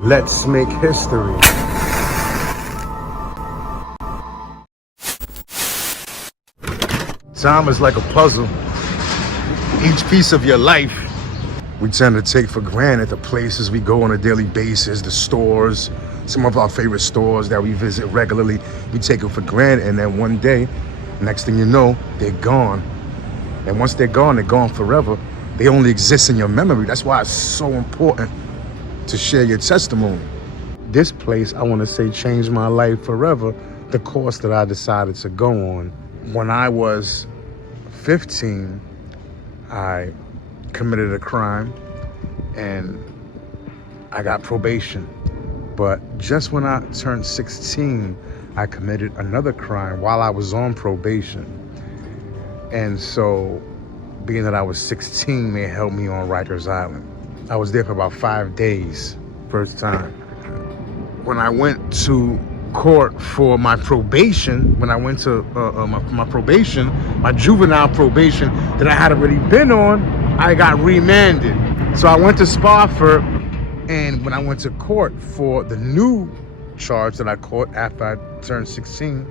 Let's make history. Time is like a puzzle. Each piece of your life, we tend to take for granted. The places we go on a daily basis, the stores, some of our favorite stores that we visit regularly, we take it for granted. And then one day, next thing you know, they're gone. And once they're gone forever. They only exist in your memory. That's why it's so important to share your testimony. This place, I want to say, changed my life forever. The course that I decided to go on. When I was 15, I committed a crime and I got probation. But just when I turned 16, I committed another crime while I was on probation. And so, being that I was 16, they held me on Rikers Island. I was there for about 5 days, first time. When I went to court for my probation, when I went to my probation, my juvenile probation that I had already been on, I got remanded. So I went to Spofford, and when I went to court for the new charge that I caught after I turned 16,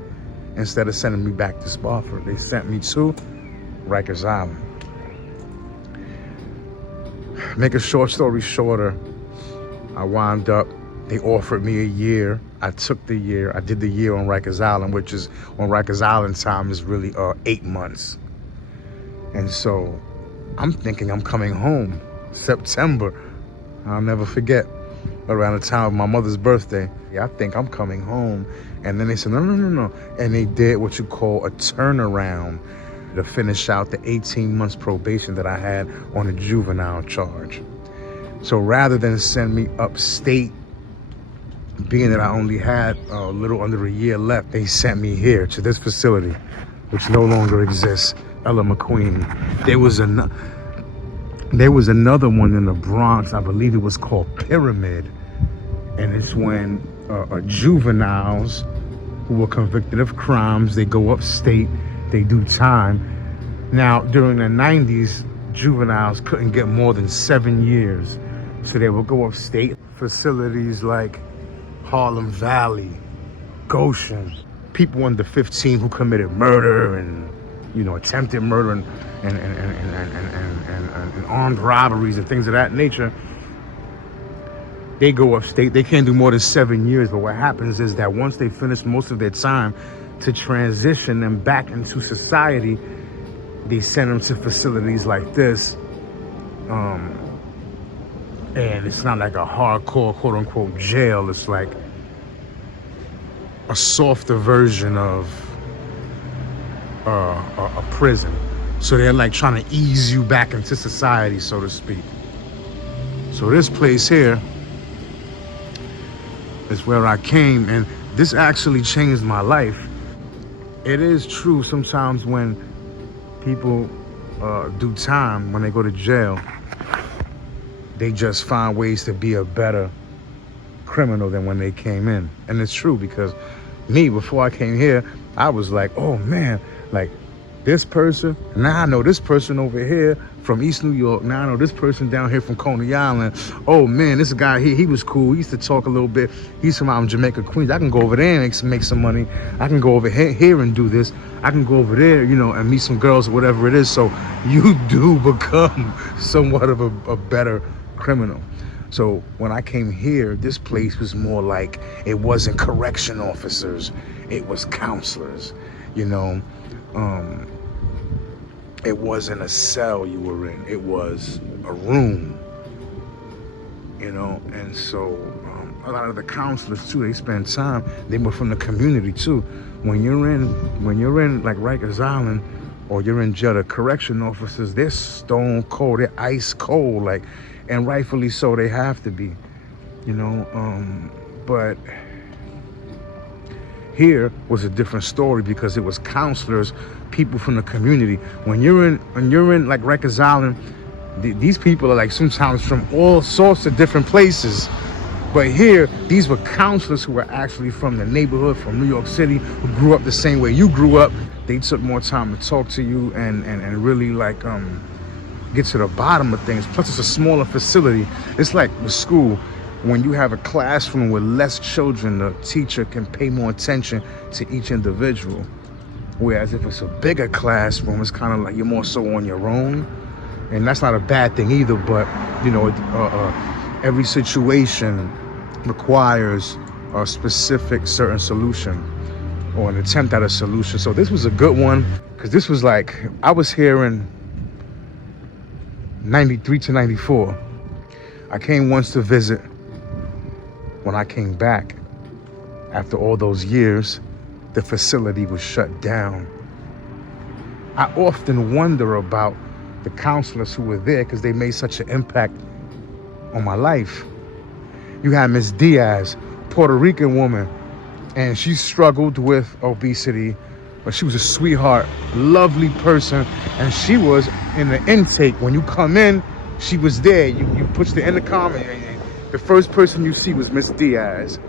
instead of sending me back to Spofford, they sent me to Rikers Island. Make a short story shorter, I wound up, they offered me a year. I took the year. I did the year on Rikers Island, which is, on Rikers Island time is really 8 months. And so I'm thinking I'm coming home September. I'll never forget, around the time of my mother's birthday. I think I'm coming home. And then they said, no. And they did what you call a turnaround to finish out the 18 months probation that I had on a juvenile charge. So rather than send me upstate, being that I only had a little under a year left, they sent me here to this facility, which no longer exists, Ella McQueen. There was another one in the Bronx, I believe it was called Pyramid. And it's when juveniles who were convicted of crimes, they go upstate, they do time. Now, during the 90s, juveniles couldn't get more than 7 years. So they would go upstate. Facilities like Harlem Valley, Goshen, people under 15 who committed murder and, attempted murder and armed robberies and things of that nature. They go upstate. They can't do more than 7 years. But what happens is that once they finish most of their time, to transition them back into society, they send them to facilities like this. And it's not like a hardcore, quote unquote, jail. It's like a softer version of a prison. So they're like trying to ease you back into society, so to speak. So this place here is where I came, and this actually changed my life. It is true sometimes when people do time, when they go to jail, they just find ways to be a better criminal than when they came in. And it's true, because me, before I came here, I was like, oh man, like this person, now I know this person over here from East New York, now I know this person down here from Coney Island. Oh man, this guy here, he was cool. He used to talk a little bit. He's from out in Jamaica, Queens. I can go over there and make some money. I can go over here and do this. I can go over there, and meet some girls or whatever it is. So you do become somewhat of a better criminal. So when I came here, this place was more like, it wasn't correction officers, it was counselors, it wasn't a cell you were in, it was a room, and so a lot of the counselors too, they spend time, they were from the community too. When you're in like Rikers Island, or you're in jail, the correction officers, they're stone cold, they're ice cold, like, and rightfully so, they have to be, but here was a different story, because it was counselors, people from the community. When you're in like Rikers Island, these people are like sometimes from all sorts of different places. But here, these were counselors who were actually from the neighborhood, from New York City, who grew up the same way you grew up. They took more time to talk to you and really like get to the bottom of things. Plus, it's a smaller facility. It's like the school. when you have a classroom with less children, the teacher can pay more attention to each individual. Whereas if it's a bigger classroom, it's kind of like you're more so on your own. And that's not a bad thing either, but you know, every situation requires a specific certain solution or an attempt at a solution. So this was a good one, because this was like, I was here in 93 to 94. I came once to visit. When I came back, after all those years, the facility was shut down. I often wonder about the counselors who were there, because they made such an impact on my life. You had Miss Diaz, Puerto Rican woman, and she struggled with obesity, but she was a sweetheart, lovely person, and she was in the intake. When you come in, she was there. You push the intercom, and the first person you see was Miss Diaz.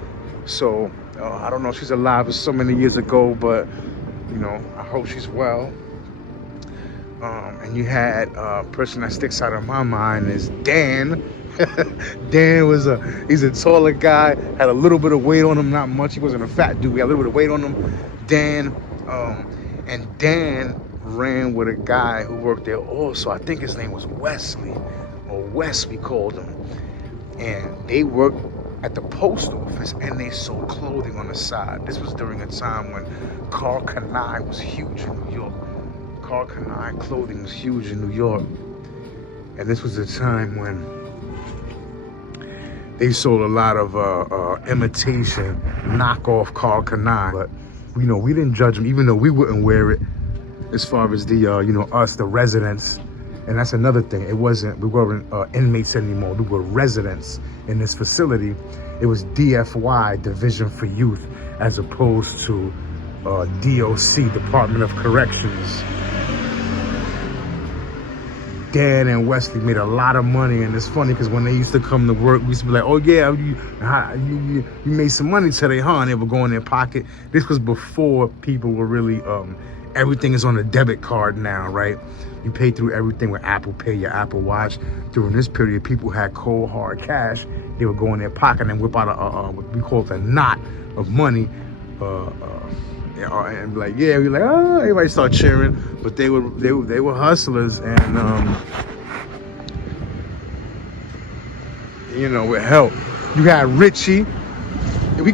So I don't know if she's alive. It was so many years ago, but you know, I hope she's well. And you had a person that sticks out of my mind is Dan. Dan he's a taller guy, had a little bit of weight on him, not much. He wasn't a fat dude, he had a little bit of weight on him. Dan, and Dan ran with a guy who worked there also. I think his name was Wesley, or Wes we called him. And they worked at the post office, and they sold clothing on the side. This was during a time when Carl Kanai was huge in New York. Carl Kanai clothing was huge in New York. And this was a time when they sold a lot of imitation, knockoff Carl Kanai. But, you know, we didn't judge them, even though we wouldn't wear it, as far as the, you know, us, the residents. And that's another thing. We weren't inmates anymore. We were residents in this facility. It was DFY, Division for Youth, as opposed to DOC, Department of Corrections. Dan and Wesley made a lot of money, and it's funny because when they used to come to work, we used to be like, oh yeah, you made some money today, huh? And they would go in their pocket. This was before people were really, everything is on a debit card now, right? You pay through everything with Apple Pay, your Apple Watch. During this period, people had cold hard cash. They would go in their pocket and whip out what we call it a knot of money, and be like, yeah, we're like, oh, everybody start cheering. But they were hustlers, and you know, it helped. You had Richie.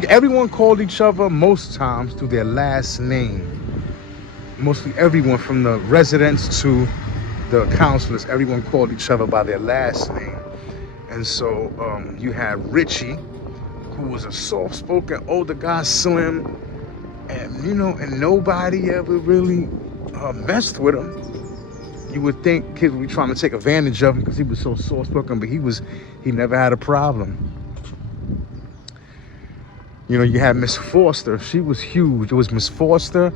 Everyone called each other most times through their last name. Mostly everyone, from the residents to the counselors, everyone called each other by their last name. And so you had Richie, who was a soft-spoken older guy, slim, and you know, and nobody ever really messed with him. You would think kids would be trying to take advantage of him because he was so soft-spoken, but he never had a problem. You know, you had Miss Forster. She was huge. It was Miss Forster.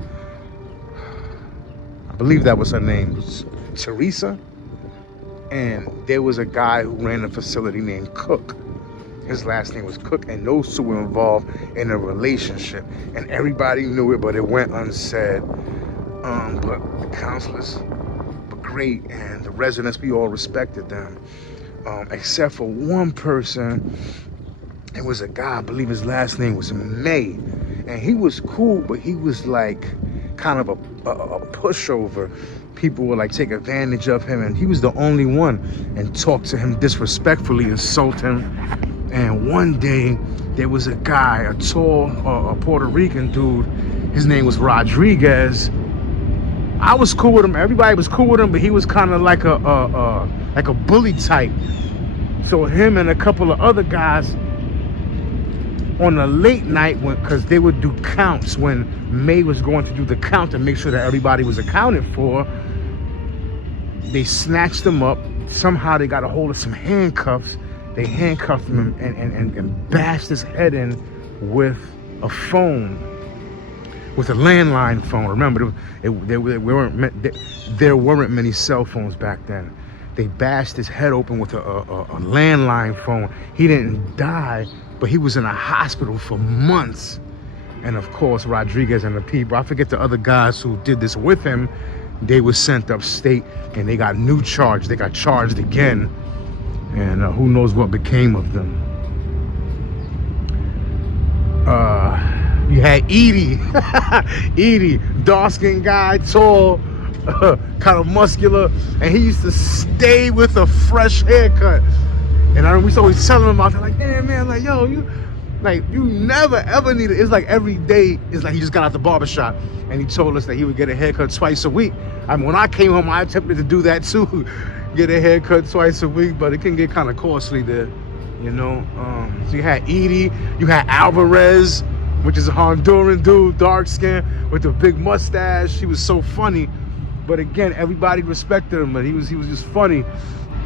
I believe that was her name. It was Teresa. And there was a guy who ran a facility named Cook. His last name was Cook, and those two were involved in a relationship. And everybody knew it, but it went unsaid. But the counselors were great, and the residents, we all respected them. Except for one person. It was a guy, I believe his last name was May. And he was cool, but he was like kind of a pushover. People would like take advantage of him, and he was the only one, and talk to him disrespectfully, insult him. And one day there was a guy, a tall a Puerto Rican dude. His name was Rodriguez. I was cool with him. Everybody was cool with him, but he was kind of like a bully type. So him and a couple of other guys on a late night, because they would do counts when May was going to do the count to make sure that everybody was accounted for, they snatched him up. Somehow they got a hold of some handcuffs. They handcuffed him and bashed his head in with a phone, with a landline phone. Remember, there weren't many cell phones back then. They bashed his head open with a landline phone. He didn't die, but he was in a hospital for months. And of course, Rodriguez and the people, I forget the other guys who did this with him, they were sent upstate and they got new charge. They got charged again. And who knows what became of them. You had Edie. Edie, dark-skinned guy, tall, kind of muscular, and he used to stay with a fresh haircut. And we used to always tell him about that, like, damn man, like, yo, you never ever need it. It's like every day, it's like he just got out the barbershop, and he told us that he would get a haircut twice a week. I mean, when I came home, I attempted to do that too, get a haircut twice a week, but it can get kind of costly there, you know. So you had Edie, you had Alvarez, which is a Honduran dude, dark skin with a big mustache. He was so funny, but again, everybody respected him, but he was just funny.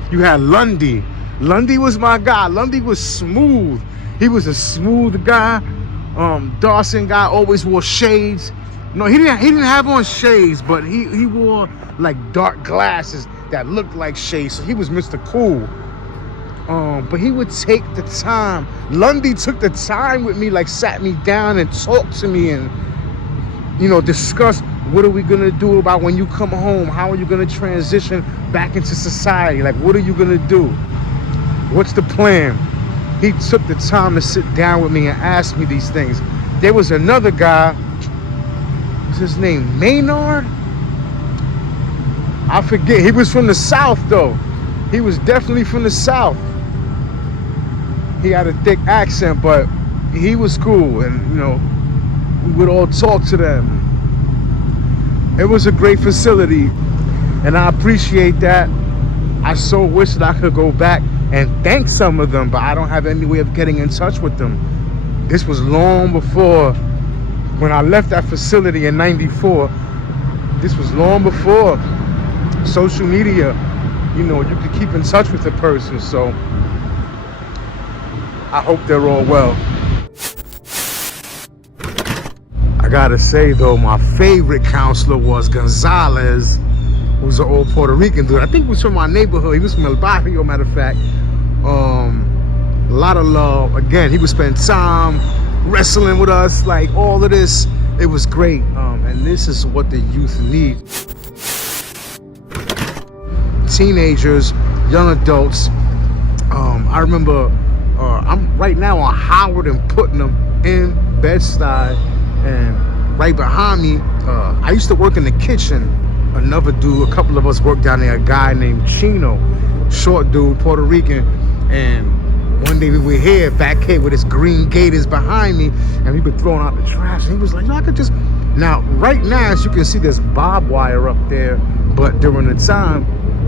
You had Lundy. Lundy was my guy. Lundy was smooth. He was a smooth guy. Dawson guy always wore shades. No, he didn't have on shades, but he wore like dark glasses that looked like shades. So he was Mr. Cool. But he would take the time. Lundy took the time with me, like sat me down and talked to me and, you know, discussed what are we gonna do about when you come home? How are you gonna transition back into society? Like, what are you gonna do? What's the plan? He took the time to sit down with me and ask me these things. There was another guy, what's his name, Maynard? I forget, he was from the South though. He was definitely from the South. He had a thick accent, but he was cool, and you know, we would all talk to them. It was a great facility, and I appreciate that. I so wish that I could go back and thank some of them, but I don't have any way of getting in touch with them. This was long before, when I left that facility in '94, this was long before social media. You know, you could keep in touch with a person, so I hope they're all well. I gotta say though, my favorite counselor was Gonzalez, who's an old Puerto Rican dude. I think he was from my neighborhood. He was from El Barrio, matter of fact. A lot of love. Again, he would spend time wrestling with us, like all of this. It was great. And this is what the youth need. Teenagers, young adults. I remember I'm right now on Howard and Putnam in Bed-Stuy, and right behind me, I used to work in the kitchen. Another dude, a couple of us worked down there, a guy named Chino, short dude, Puerto Rican, and one day we were here, back here with his green gators behind me, and we were throwing out the trash, and he was like, no, I could just, now, right now, as you can see, there's barbed wire up there, but during the time,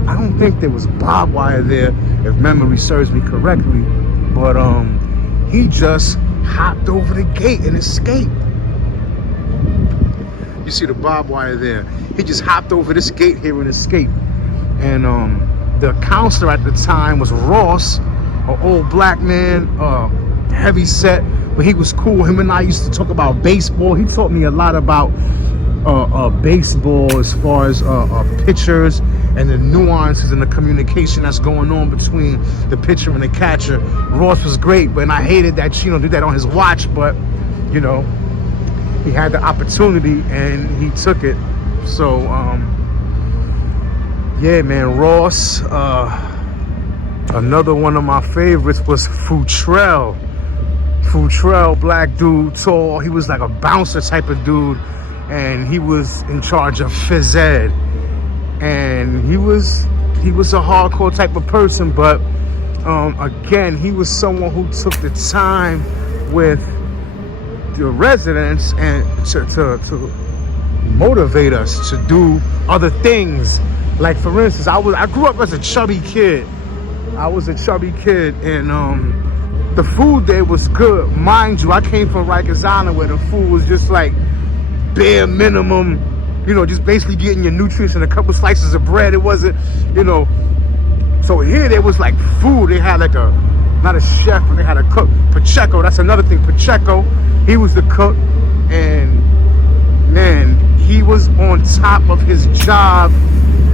I don't think there was barbed wire there, if memory serves me correctly, but he just hopped over the gate and escaped. You see the barbed wire there. He just hopped over this gate here and escaped. And the counselor at the time was Ross, an old black man, heavy set, but he was cool. Him and I used to talk about baseball. He taught me a lot about baseball as far as pitchers and the nuances and the communication that's going on between the pitcher and the catcher. Ross was great, but I hated that Chino did that on his watch, but you know, he had the opportunity and he took it. So yeah, man, Ross. Another one of my favorites was Futrell. Futrell, black dude, tall. He was like a bouncer type of dude, and he was in charge of phys ed. And he was a hardcore type of person, but again, he was someone who took the time with the residents and to motivate us to do other things. Like for instance, I grew up as a chubby kid. I was a chubby kid, and the food there was good. Mind you, I came from Rikers Island where the food was just like bare minimum, you know, just basically getting your nutrients and a couple slices of bread. It wasn't, you know, so here there was like food. They had like not a chef, but they had a cook. Pacheco, that's another thing. Pacheco, he was the cook, and man, he was on top of his job.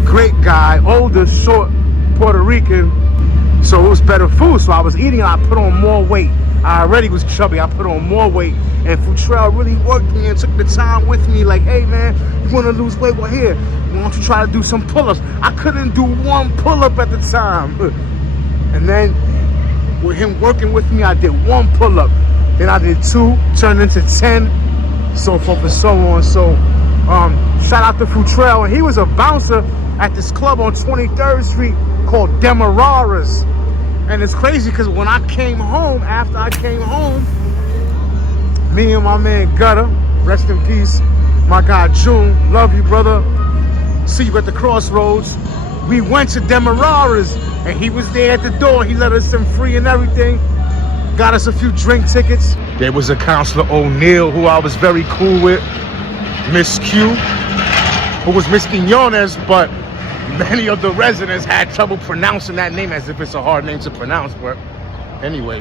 Great guy, older, short, Puerto Rican. So it was better food. So I was eating, I put on more weight. I already was chubby, I put on more weight. And Futrell really worked me and took the time with me, like, hey man, you wanna lose weight? Well here, why don't you try to do some pull-ups? I couldn't do one pull-up at the time. And then with him working with me, I did one pull-up. Then I did 2, turned into 10. so forth and so on. So shout out to Futrell, and he was a bouncer at this club on 23rd Street called Demararas. And it's crazy because when I came home, after I came home, me and my man Gutter, rest in peace, my guy June, love you, brother, see you at the crossroads. We went to Demararas, and he was there at the door. He let us in free and everything. Got us a few drink tickets. There was a Counselor O'Neill who I was very cool with. Miss Q, who was Miss Quinones, but many of the residents had trouble pronouncing that name as if it's a hard name to pronounce. But anyway,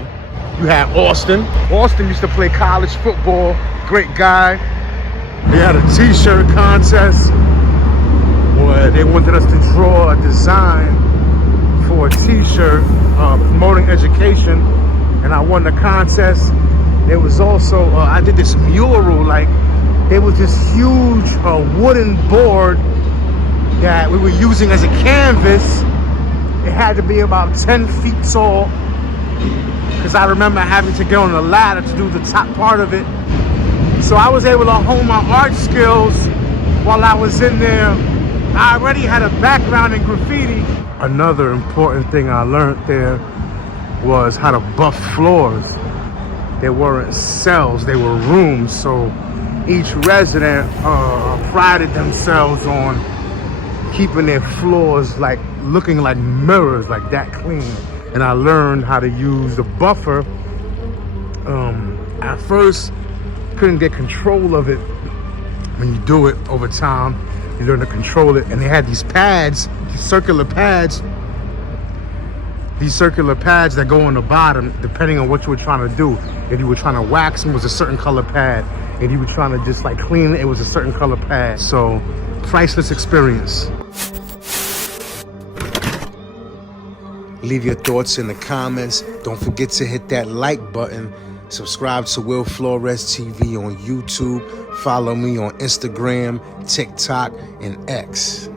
you had Austin. Austin used to play college football. Great guy. They had a t-shirt contest where they wanted us to draw a design for a t-shirt promoting education, and I won the contest. There was also I did this mural. Like, there was this huge wooden board that we were using as a canvas. It had to be about 10 feet tall, because I remember having to get on a ladder to do the top part of it. So I was able to hone my art skills while I was in there. I already had a background in graffiti. Another important thing I learned there was how to buff floors. They weren't cells, they were rooms. So each resident prided themselves on keeping their floors like looking like mirrors, like that clean. And I learned how to use the buffer. At first, couldn't get control of it. When you do it over time, you learn to control it. And they had these pads, these circular pads that go on the bottom, depending on what you were trying to do. If you were trying to wax them, it was a certain color pad. If you were trying to just like clean it, it was a certain color pad. So, priceless experience. Leave your thoughts in the comments. Don't forget to hit that like button. Subscribe to Will Flores TV on YouTube. Follow me on Instagram, TikTok, and X.